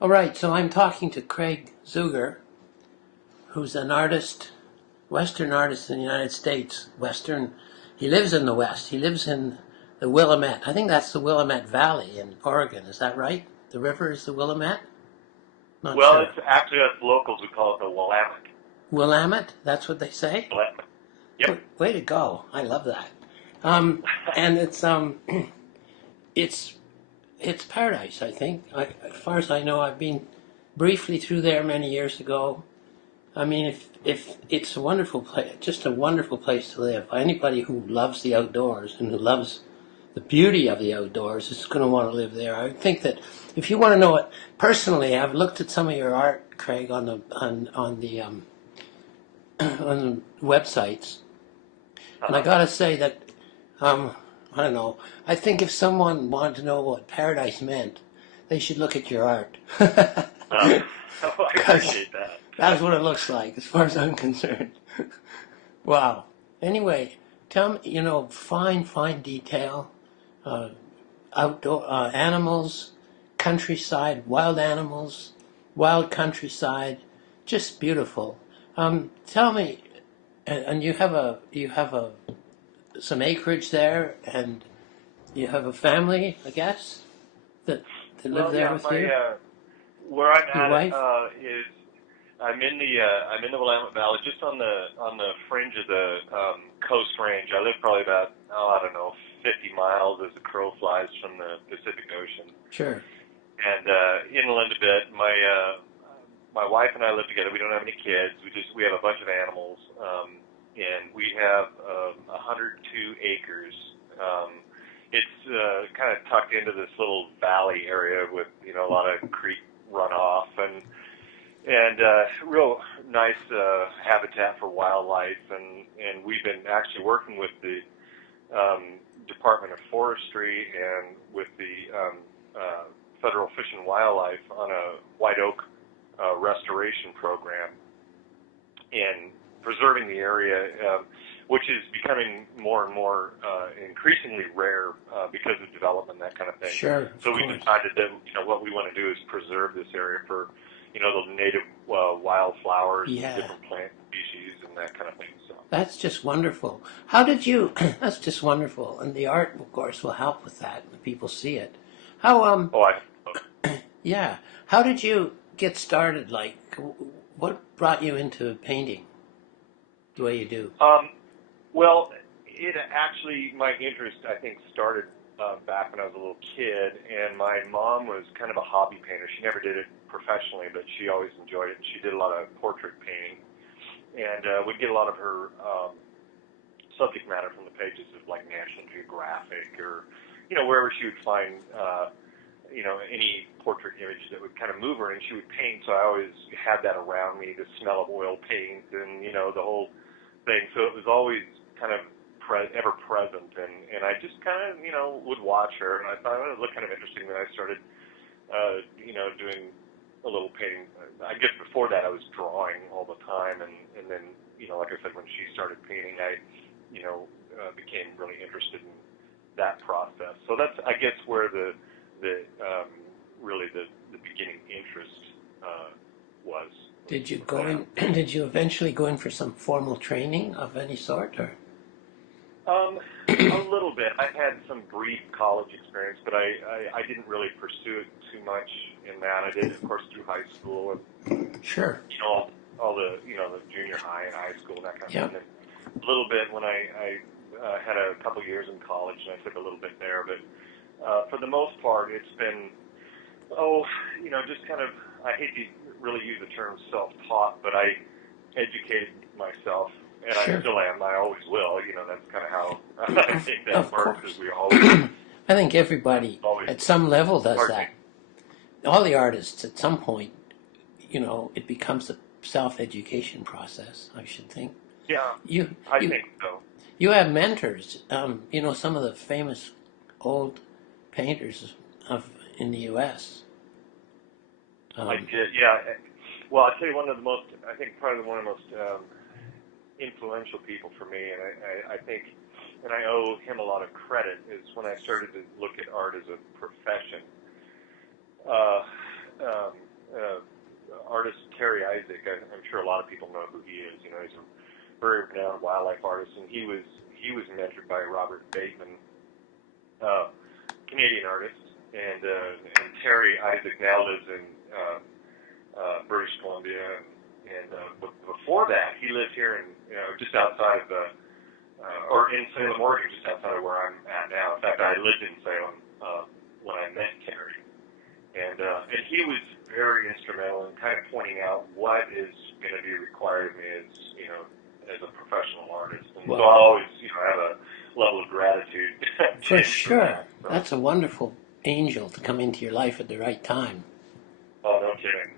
All right, so I'm talking to Craig Zuger, who's an artist, Western artist in the United States. Western, he lives in the West. He lives in the Willamette. I think that's the Willamette Valley in Oregon. Is that right? The river is the Willamette? Not Well, sure. it's actually us locals we call it the Willamette. Willamette? That's what they say? Willamette. Yep. Way to go. I love that. And it's it's paradise, I think. As far as I know, I've been briefly through there many years ago. I mean, if it's a wonderful place, just a wonderful place to live. Anybody who loves the outdoors and who loves the beauty of the outdoors is going to want to live there. I think that if you want to know it personally, I've looked at some of your art, Craig, on the on the on the websites, and I got to say that I don't know. I think if someone wanted to know what paradise meant, they should look at your art. I appreciate that. That's what it looks like, as far as I'm concerned. Wow. Anyway, tell me, fine detail, uh, outdoor animals, countryside, wild countryside, just beautiful. Tell me, and you have some acreage there, and you have a family, I guess, that live there with you. Where I'm Your at wife? Is I'm in the Willamette Valley, just on the fringe of the Coast Range. I live probably about I don't know 50 miles as the crow flies from the Pacific Ocean, Sure. and inland a bit. My wife and I live together. We don't have any kids. We have a bunch of animals, and we have 102 acres. It's kind of tucked into this little valley area with a lot of creek runoff and real nice habitat for wildlife, and we've been actually working with the Department of Forestry and with the Federal Fish and Wildlife on a white oak restoration program and preserving the area, which is becoming more and more increasingly rare because of development, that kind of thing. Sure. So we decided that what we want to do is preserve this area for the native wildflowers, and different plant species, and that kind of thing. So That's just wonderful. How did you? That's just wonderful, and the art, of course, will help with that when people see it. How yeah. How did you get started? Like, what brought you into painting the way you do? Well, it actually, my interest, I think, started back when I was a little kid, and my mom was kind of a hobby painter. She never did it professionally, but she always enjoyed it. She did a lot of portrait painting, and would get a lot of her subject matter from the pages of like National Geographic or wherever she would find any portrait image that would kind of move her, and she would paint. So I always had that around me, the smell of oil paint, and the whole thing. So it was always kind of ever present, and I just kind of would watch her, and I thought it looked kind of interesting. Then I started doing a little painting. I guess before that I was drawing all the time, and then like I said, when she started painting, I became really interested in that process. So that's, I guess, where the really the beginning interest was. Did you go in? Did you eventually go in for some formal training of any sort, or? A little bit. I had some brief college experience, but I didn't really pursue it too much in that. I did, of course, through high school and Sure. all the the junior high and high school, that kind of Yeah. thing. And a little bit when I had a couple years in college, and I took a little bit there. But for the most part, it's been just kind of, I hate to really use the term self-taught, but I educated myself. And Sure. I still am. I always will. That's kind of how I think that Of works. course. Is we always. I think everybody at some level does Pardon that. All the artists at some point, it becomes a self-education process, I should think. Yeah, You I think so. you have mentors. Some of the famous old painters in the U.S. I did. Yeah. Well, I'll tell you I think probably one of the most influential people for me, and I think, and I owe him a lot of credit, is when I started to look at art as a profession. Isaac. I'm sure a lot of people know who he is. You know, he's a very renowned wildlife artist, and he was mentored by Robert Bateman, Canadian artist, and Terry Isaac now lives in British Columbia, and before that, he lived here in just outside of or in Salem, Oregon, just outside of where I'm at now. In fact, I lived in Salem when I met Terry, and he was very instrumental in kind of pointing out what is going to be required of me as a professional artist. And so I always have a level of gratitude. For sure. That's a wonderful angel to come into your life at the right time. Oh, no kidding.